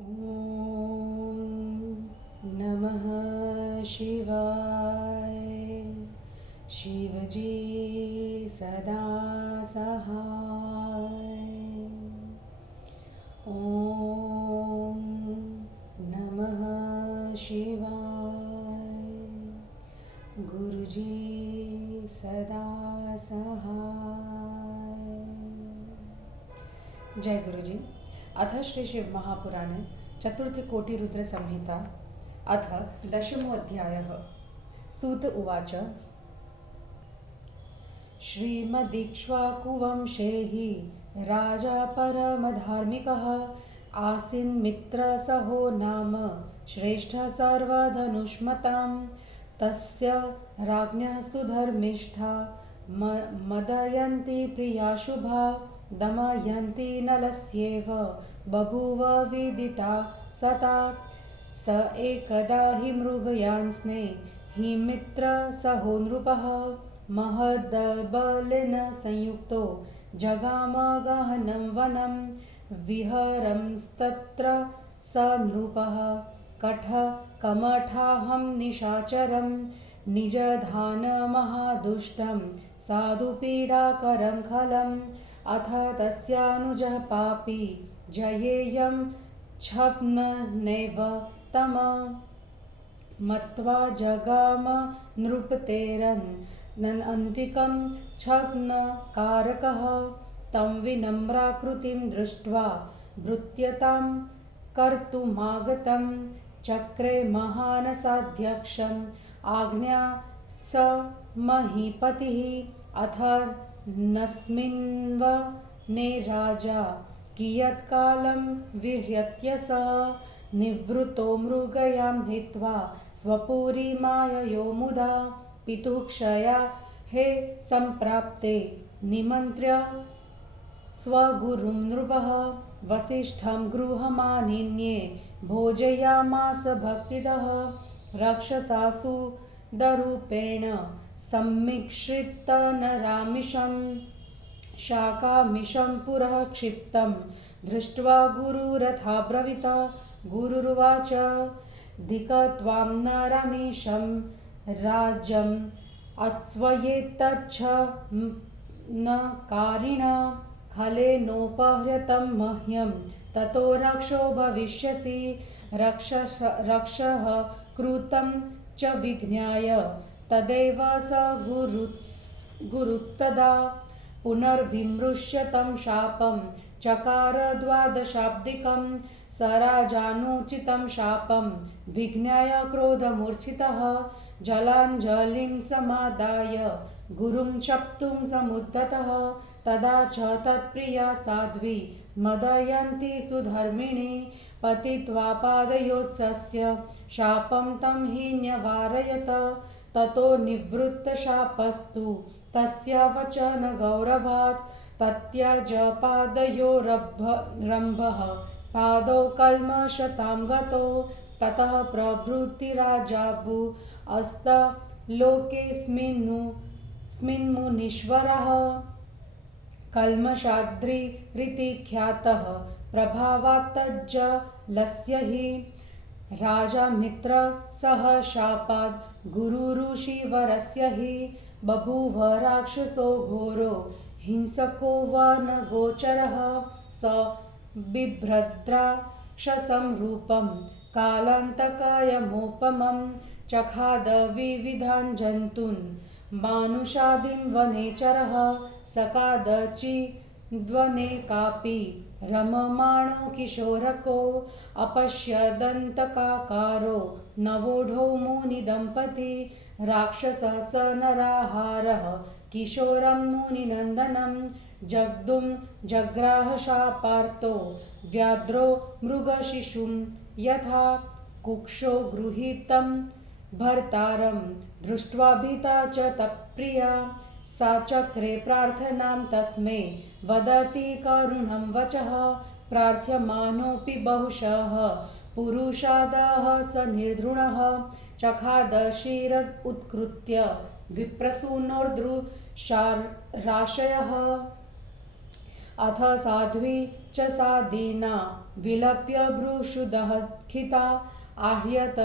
ॐ नमः शिवाय। शिवजी सदा सहाय। ॐ नमः शिवाय। गुरुजी सदा सहाय। जय गुरुजी। अथ श्री शिव महापुराणे चतुर्थी कोटि रुद्र संहिता अथ दशमोऽध्यायः। सूत उवाच। श्रीमदिक्ष्वाकुवंशे हि राजा परमधार्मिकः आसीन् मित्रसहो नाम श्रेष्ठः सर्वधनुष्मतां। तस्य राज्ञः सुधर्मिष्ठा मदयन्ती प्रिया शुभा दमयन्ती नलस्येव बभूव विदिता सता। स एकदा हि मृगयान्स्ने हि मित्रसहो नृपः महद्बलेन संयुक्तो जगाम गहनं वनं। विहरंस्तत्र स नृपः कमठाहं निशाचरं निजधानमहादुष्टं साधुपीडाकरं खलम्। अथ तस्यानुजः पापी जयेयं छप्ननेव तम मत्वा जगाम नृपतेरन्तिकं छग्नकारकः। तं विनम्राकृतिं दृष्ट्वा भृत्यतां कर्तुमागतं चक्रे महानसाध्यक्षम् आज्ञा स महीपतिः। अथ नस्मिन्वने राजा कियत्कालं विहृत्य सः निवृत्तो मृगयां हित्वा स्वपुरीमाययो मुदा। पितुः क्षयाहे सम्प्राप्ते निमन्त्र्य स्वगुरुं नृपः वसिष्ठं गृहमानिन्ये भोजयामास भक्तितः। राक्षसासुदरूपेण सम्मिश्रितनरामिषं शाकामिषं पुरः क्षिप्तं दृष्ट्वा गुरुरथाब्रवीत। गुरुर्वाच। धिक्त्वां नरामिषं राज्यम् अत्स्वयेतच्छन्नकारिण खलेनोपहृतं मह्यं ततो रक्षो भविष्यसि। रक्षः कृतं च विज्ञाय तदेव स गुरुस्तदा पुनर्विमृश्य तं शापं चकार द्वादशाब्दिकं। स राजानुचितं शापं विज्ञाय क्रोधमूर्छितः जलाञ्जलिं समादाय गुरुं शप्तुं समुद्धतः। तदा च तत्प्रिया साध्वी मदयन्ती सुधर्मिणी पतित्वा पादयोत्सस्य शापं तं हि न्यवारयत। ततो निवृत्तशापस्तु तस्य वचनगौरवात् तत्यज पादयोरम्भः पादौ कल्मषतां गतो। ततः प्रभृतिराजाभू अस्लोकेऽस्मिन्मुनीश्वरः कल्मषाद्रिरिति ख्यातः प्रभावात्तज्जलस्य हि। राजा मित्र सह शापाद् गुरुऋषिवरस्य हि बभूव राक्षसो घोरो हिंसको वनगोचरः। स बिभ्रद्राक्षसं रूपं कालान्तकायमोपमं चखाद विविधान् जन्तून् मानुषादीन् वनेचरः। सकादचिद्वने कापि रममाणो किशोरको अपश्यदन्तकाकारो नवोढौ मुनिदम्पती। राक्षसः स नराहारः किशोरं मुनिनन्दनं जग्दुं जग्राह शापार्तो व्याद्रो मृगशिशुं यथा। कुक्षो गृहीतं भर्तारं दृष्ट्वा भीता च तत्प्रिया सा चक्रे प्रार्थनां तस्मै वदति करुणं वचः। प्रार्थ्यमानोऽपि बहुशः पुरुषादः स निर्धृणः चखाद शिरद् उत्कृत्य विप्रसूनोर्दृशाराशयः। अथ साध्वी सादीना विलप्य भ्रूषु दहत्खिता आह्यत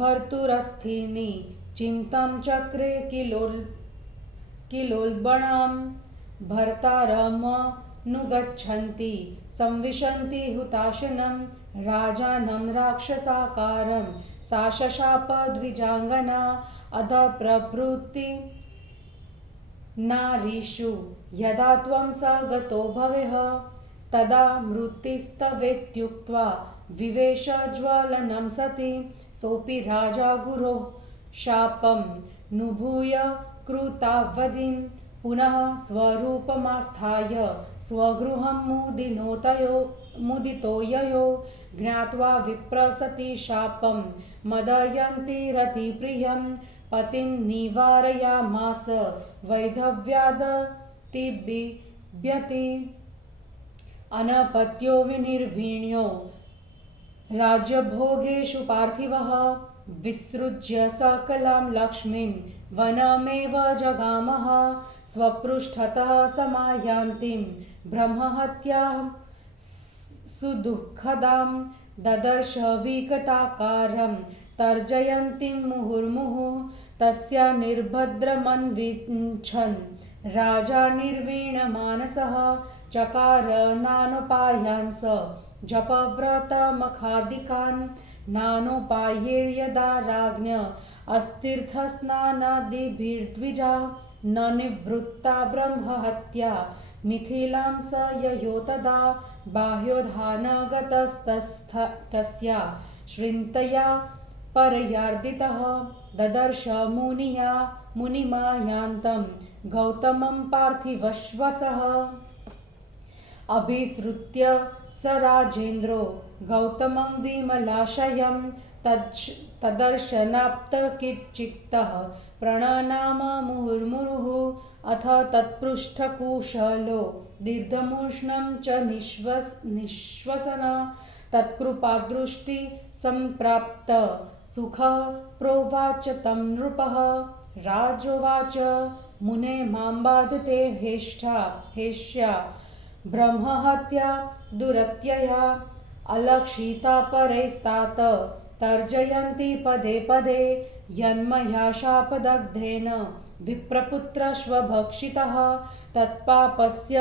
भर्तुरस्थिनी चिन्तं चक्रे किलोल्बणां भर्तारमनुगच्छन्ति संविशन्ति हुताशनं राजानं राक्षसाकारं सा शशाप द्विजाङ्गना अध प्रभृति नारीषु यदा त्वं स गतो भवेह तदा मृत्तिस्तवेत्युक्त्वा विवेश ज्वलनं सति सोऽपि राजा गुरोः शापं नुभूय कृतावधिं पुनः स्वरूपमास्थाय स्वगृहं मुदितो ययो ज्ञात्वा विप्रसति शापं मदयन्ति रतिप्रियं पतिं निवारयामास वैधव्यादतिबिभ्यति अनपत्यो विनिर्वीण्यो राज्यभोगेषु पार्थिवः विसृज्य सकलां लक्ष्मीं वनमेव जगामः स्वपृष्ठतः समायान्तीं ब्रह्महत्यां सुदुःखदां ददर्श विकटाकारं तर्जयन्तीं मुहुर्मुहुः तस्या निर्भद्रमन्विच्छन् राजा निर्वीणमानसः चकार नानोपायांस जपव्रतमखादिकान् नानोपायेर्यदा राज्ञ अस्तीर्थस्नानादिभिर्द्विजा न निवृत्ता ब्रह्महत्या मिथिलां स ययो तदा बाह्योधानगतस्तस्या श्रिन्तया परयार्दितः ददर्श मुनिमायान्तं गौतमं पार्थिवश्वसः अभिसृत्य स राजेन्द्रो गौतमं विमलाशयं तदर्शनाप्तचित्तः प्रणनाम मुहुर्मुहुः अथ तत्पृष्ठकुशलो दीर्घमूष्णं च निःश्वसन तत्कृपादृष्टि सम्प्राप्त सुखः प्रोवाच तं नृपः राजोवाच मुने मां बाधते हेष्या ब्रह्महत्या दुरत्यया अलक्षिता परैस्तात तर्जयन्ति पदे पदे यन्मया शापदग्धेन विप्रपुत्रश्वभक्षितः तत्पापस्य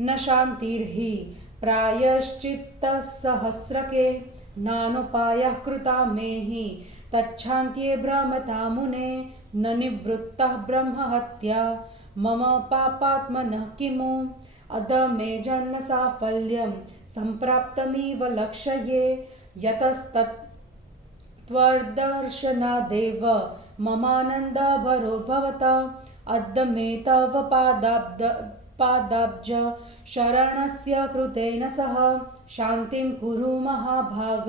न शान्तिर्हि प्रायश्चित्तसहस्रके नानुपायः कृता मे हि तच्छान्त्ये भ्रमता मुने न निवृत्तः ब्रह्महत्या मम पापात्मनः किमु अद मे जन्म साफल्यं सम्प्राप्तमिव लक्ष्ये यतस्तत्त्वदर्शनादेव ममानन्दभरो भवता अद्य मे तव पादाब्ज शरणस्य कृतेन सह शान्तिं कुरु महाभाग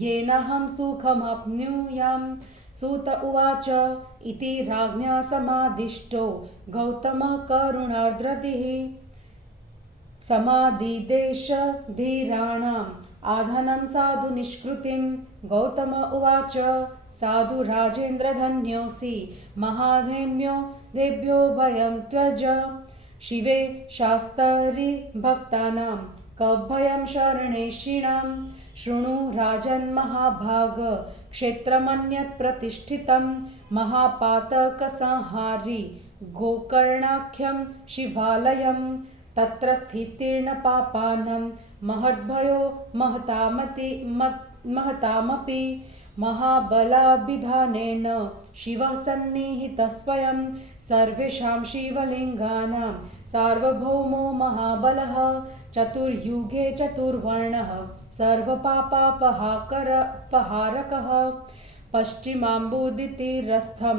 येनाहं सुखमाप्नुयाम् सूत उवाच इति राज्ञा समादिष्टो गौतमः करुणार्द्रतिः समादिदेश धीराणाम् आधनं साधु निष्कृतिं गौतम उवाच साधु राजेन्द्र धन्योऽसि महाधेम्यो देभ्यो भयं त्यज शिवे शास्त्री भक्तानां कभयं शरणेषिणां शृणु राजन्महाभाग क्षेत्रमन्यत् प्रतिष्ठितं महापातकसंहारी गोकर्णाख्यं शिवालयं तत्र स्थितेन पापानं महद्भयो महतामपि महाबलाभिधानेन शिवः सन्निहितः स्वयं सर्वेषां शिवलिङ्गानां सार्वभौमो महाबलः चतुर्युगे चतुर्वर्णः सर्वपापापहारकः पश्चिमाम्बुदितीरस्थं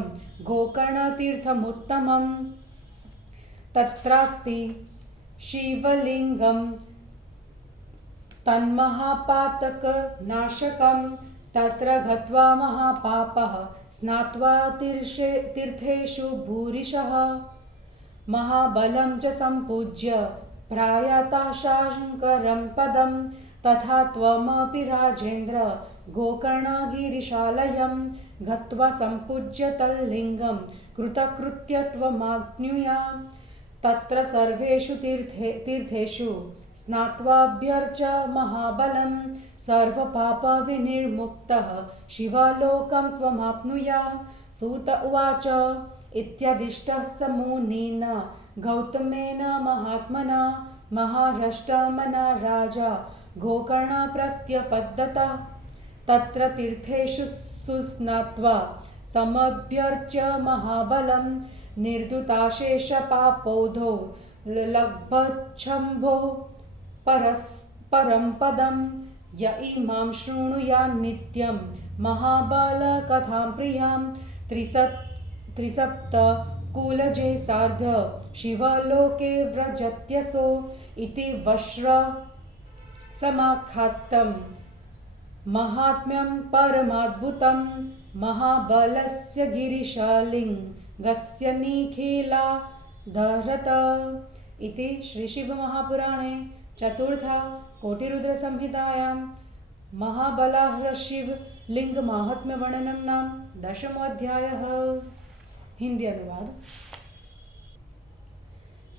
गोकर्णतीर्थमुत्तमं तत्रास्ति शिवलिङ्गं तन्महापातकनाशकं तत्र गत्वा महापापः स्नात्वा तीर्थेषु भूरिशः महाबलं च सम्पूज्य प्रायाता शङ्करं पदं तथा त्वमपि राजेन्द्र गोकर्णगिरिशालयं गत्वा सम्पूज्य तल्लिङ्गं कृतकृत्यत्वमाप्नुयाम् तत्र सर्वेषु तीर्थेषु स्नात्वाभ्यर्च महाबलं सर्वपापविनिर्मुक्तः शिवलोकं त्वमाप्नुयात्। सूत उवाच इत्यादिष्टः स मुनिना गौतमेन महात्मना महाराष्ट्रमना राजा गोकर्ण प्रत्यपद्यत। तत्र तीर्थेषु सुस्नात्वा समभ्यर्च्य महाबलं निर्दुताशेषपापौधो लभच्छम्भो परं पदं। य इमां शृणुयान् नित्यं महाबलकथां प्रियां त्रिसप्तकुलजे सार्ध शिवलोके व्रजत्यसो इति वश्र समाख्यातं महात्म्यं परमाद्भुतं महाबलस्य गिरिशालिङ्गस्य निखिलाधरत। इति श्री शिवमहापुराणे चतुर्था कोटिरुद्रसंहितायां महाबलाह्र शिवलिंग महात्म्य वर्णनम नाम 10वां। हिंदी अनुवाद।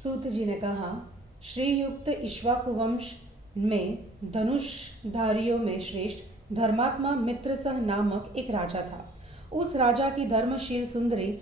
सूत जी ने कहा, श्रीयुक्त इक्ष्वाकु वंश में धनुषधारियों में श्रेष्ठ धर्मात्मा मित्रसह नामक एक राजा था। उस राजा की धर्मशील सुंदरी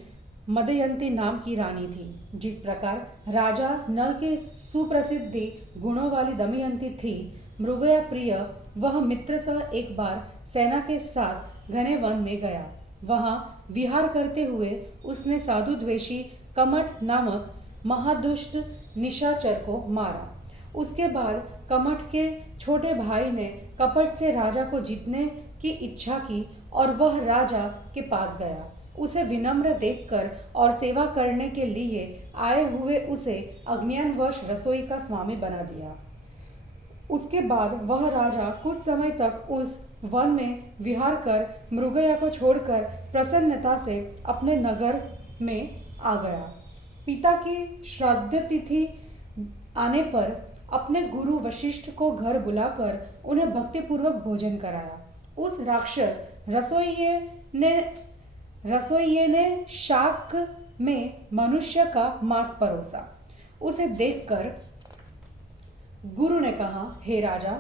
मदयंती नाम की रानी थी। जिस प्रकार राजा नल के सुप्रसिद्धि गुणों वाली दमयंती थी, मृगया प्रिय वह मित्रसह एक बार सेना के साथ घने वन में गया। वहां विहार करते हुए उसने साधु द्वेषी कमठ नामक महादुष्ट निशाचर को मारा। उसके बाद कमठ के छोटे भाई ने कपट से राजा को जीतने की इच्छा की और वह राजा के पास गया। उसे विनम्र देखकर और सेवा करने के लिए आए हुए उसे अज्ञानवश रसोई का स्वामी बना दिया। उसके बाद वह राजा कुछ समय तक उस वन में विहार कर मृगया को छोड़कर प्रसन्नता से अपने नगर में आ गया। पिता की श्राद्ध तिथि आने पर अपने गुरु वशिष्ठ को घर बुलाकर उन्हें भक्तिपूर्वक भोजन कराया। उस राक्षस रसोइये ने शाक में मनुष्य का मांस परोसा। उसे देखकर गुरु ने कहा, हे राजा,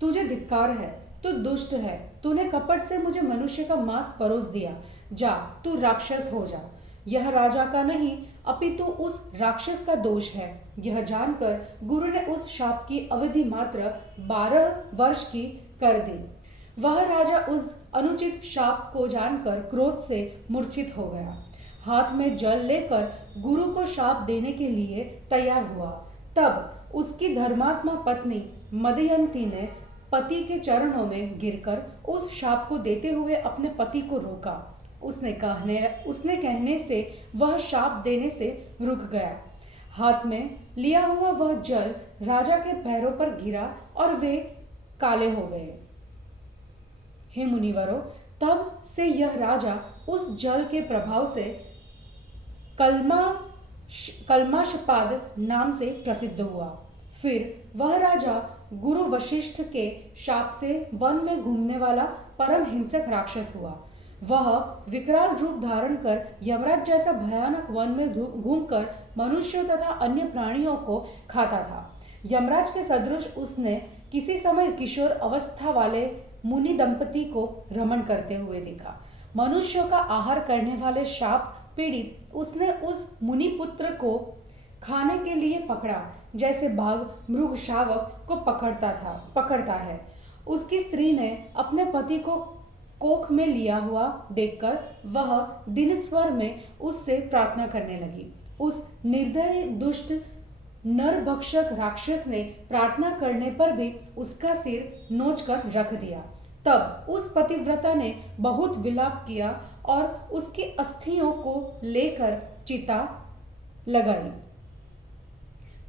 तुझे धिक्कार है, तू दुष्ट है, तूने कपट से मुझे मनुष्य का मांस परोस दिया। जा, तू राक्षस हो जा। यह राजा का नहीं अपितु उस राक्षस का दोष है। यह जानकर गुरु ने उस शाप की अवधि मात्र 12 वर्ष की कर दी। वह राजा उस अनुचित शाप को जानकर क्रोध से मूर्छित हो गया। हाथ में जल लेकर गुरु को शाप देने के लिए तैयार हुआ। तब उसकी धर्मात्मा पत्नी मदयंती ने पति के चरणों में गिरकर उस शाप को देते हुए अपने पति को रोका। उसने कहने से वह शाप देने से रुक गया। हाथ में लिया हुआ वह जल राजा के पैरों पर गिरा और वे काले हो गए। हे मुनिवरों, तब से यह राजा उस जल के प्रभाव से कल्माशपाद नाम से प्रसिद्ध हुआ। फिर वह राजा गुरु वशिष्ठ के शाप से वन में घूमने वाला परम हिंसक राक्षस हुआ। वह विकराल रूप धारण कर यमराज जैसा भयानक वन में घूमकर मनुष्यों तथा अन्य प्राणियों को खाता था। यमराज के सदृश उसने किसी समय किशोर अवस्था वाले मुनि दंपति को रमण करते हुए देखा। मनुष्यों का आहार करने वाले शाप पीड़ित उसने उस मुनि पुत्र को खाने के लिए पकड़ा, जैसे बाघ मृग शावक को पकड़ता है। उसकी स्त्री ने अपने पति को कोख में लिया हुआ देखकर वह दिन स्वर में उससे प्रार्थना करने लगी। उस निर्दयी दुष्ट नरभक्षक राक्षस ने प्रार्थना करने पर भी उसका सिर नोचकर रख दिया। तब उस पतिव्रता ने बहुत विलाप किया और उसकी अस्थियों को लेकर चिता लगाई।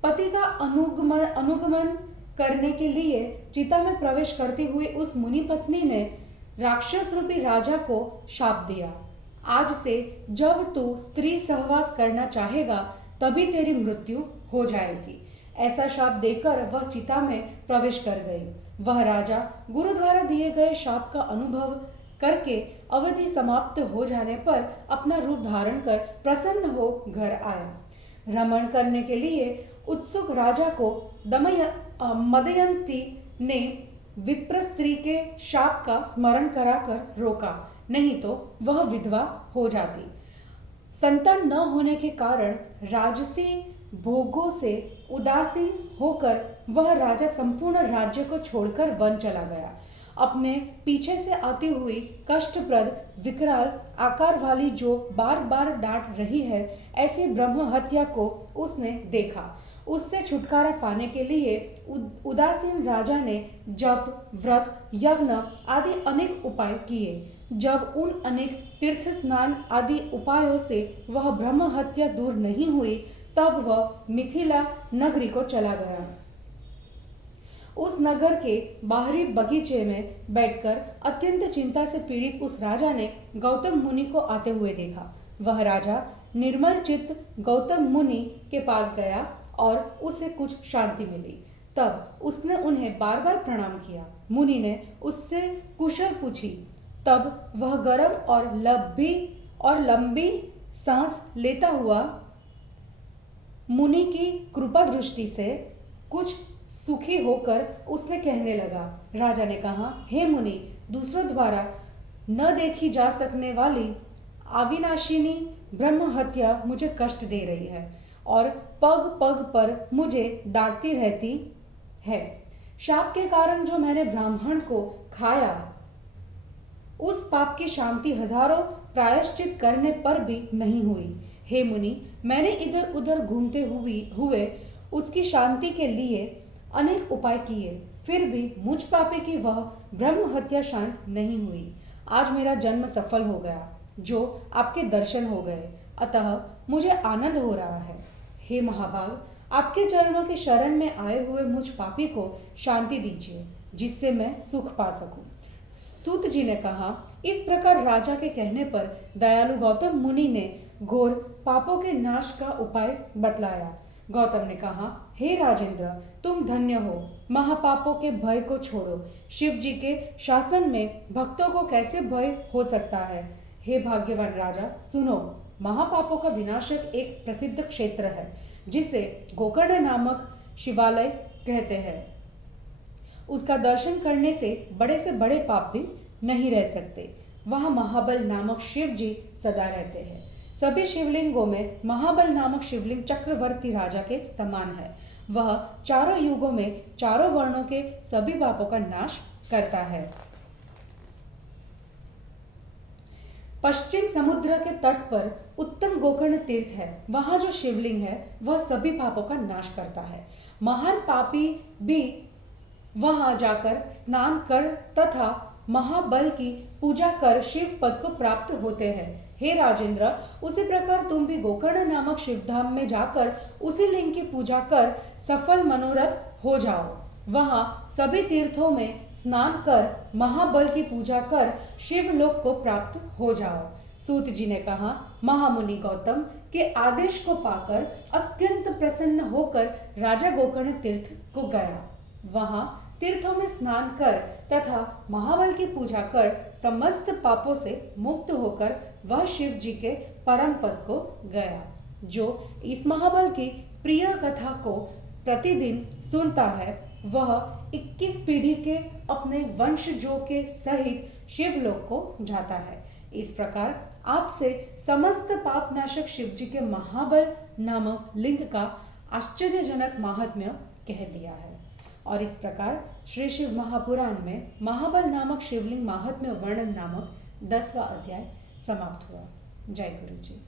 पति का अनुगमन करने के लिए चिता में प्रवेश करती हुई उस मुनि पत्नी ने राक्षस रूपी राजा को शाप दिया, आज से जब तू स्त्री सहवास करना चाहेगा तभी तेरी मृत्यु हो जाएगी। ऐसा शाप देकर वह चिता में प्रवेश कर गई। वह राजा गुरु द्वारा दिए गए शाप का अनुभव करके अवधि समाप्त हो जाने पर अपना रूप धारण कर प्रसन्न हो घर आया। रमण करने के लिए उत्सुक राजा को मदयंती ने विप्र स्त्री के शाप का स्मरण कराकर रोका, नहीं तो वह विधवा हो जाती। संतान न होने के कारण राजसी भोगों से उदासीन होकर वह राजा संपूर्ण राज्य को छोड़कर वन चला गया। अपने पीछे से आती हुई कष्टप्रद विकराल आकार वाली जो बार बार डांट रही है, ऐसी ब्रह्म हत्या को उसने देखा। उससे छुटकारा पाने के लिए उदासीन राजा ने जप, व्रत, यज्ञ आदि अनेक उपाय किए। जब उन अनेक तीर्थ स्नान आदि उपायों से वह ब्रह्म हत्या दूर नहीं हुई, तब वह मिथिला नगरी को चला गया। उस नगर के बाहरी बगीचे में बैठकर अत्यंत चिंता से पीड़ित उस राजा ने गौतम मुनि को आते हुए देखा। वह राजा निर्मल चित्त गौतम मुनि के पास गया और उससे कुछ शांति मिली। तब उसने उन्हें बार बार प्रणाम किया। मुनि ने उससे कुशल पूछी। तब वह गर्म और लंबी सांस लेता हुआ मुनि की कृपा दृष्टि से कुछ सुखी होकर उसने कहने लगा। राजा ने कहा, हे मुनि, दूसरों द्वारा न देखी जा सकने वाली अविनाशिनी ब्रह्म हत्या मुझे कष्ट दे रही है और पग पग पर मुझे डांटती रहती है। शाप के कारण जो मैंने ब्राह्मण को खाया, उस पाप की शांति हजारों प्रायश्चित करने पर भी नहीं हुई। हे मुनि, मैंने इधर उधर घूमते हुए उसकी शांति के लिए अनेक उपाय किए, फिर भी मुझ पापी की वह ब्रह्म हत्या शांत नहीं हुई। आज मेरा जन्म सफल हो गया, जो आपके दर्शन हो गए, अतः मुझे आनंद हो रहा है। हे महाभाग, आपके चरणों की शरण में आए हुए मुझ पापी को शांति दीजिए, जिससे मैं सुख पा सकूं। सूत जी ने कहा। इस प्रकार राजा के कहने पर दयालु गौतम मुनि ने घोर पापों के नाश का उपाय बतलाया। गौतम ने कहा, हे राजेंद्र, तुम धन्य हो। महापापों के भय को छोड़ो। शिव जी के शासन में भक्तों को कैसे भय हो सकता है? हे भाग्यवान राजा, सुनो। महापापों का विनाशक एक प्रसिद्ध क्षेत्र है, जिसे गोकर्ण नामक शिवालय कहते हैं। उसका दर्शन करने से बड़े पाप भी नहीं रह सकते। वहाँ महाबल नामक शिव जी सदा रहते हैं। सभी शिवलिंगों में महाबल नामक शिवलिंग चक्रवर्ती राजा के समान है। वह चारों युगों में चारों वर्णों के सभी पापों का नाश करता है। पश्चिम समुद्र के तट पर उत्तम गोकर्ण तीर्थ है। वहाँ जो शिवलिंग है वह सभी पापों का नाश करता है। महान पापी भी वहां जाकर स्नान कर तथा महाबल की पूजा कर शिव पद को प्राप्त होते हैं। हे राजेंद्र, उसी प्रकार तुम भी गोकर्ण नामक शिवधाम में जाकर उसी लिंग की पूजा कर सफल मनोरथ हो जाओ। वहां सभी तीर्थों में स्नान कर महाबल की पूजा कर शिवलोक को प्राप्त हो जाओ। सूत जी ने कहा, महामुनि गौतम के आदेश को पाकर अत्यंत प्रसन्न होकर राजा गोकर्ण तीर्थ को गया। वहां तीर्थों में स्नान कर तथा महाबल की पूजा कर समस्त पापों से मुक्त होकर वह शिव जी के परम पद को गया। जो इस महाबल की प्रिय कथा को प्रतिदिन सुनता है, वह 21 पीढ़ी के अपने वंशजों के सहित शिवलोक को जाता है। इस प्रकार आपसे समस्त पापनाशक शिव जी के महाबल नामक लिंग का आश्चर्यजनक महात्म्य कह दिया है। और इस प्रकार श्री शिव महापुराण में महाबल नामक शिवलिंग महात्म्य वर्णन नामक 10वां अध्याय समाप्त हुआ। जय गुरु जी।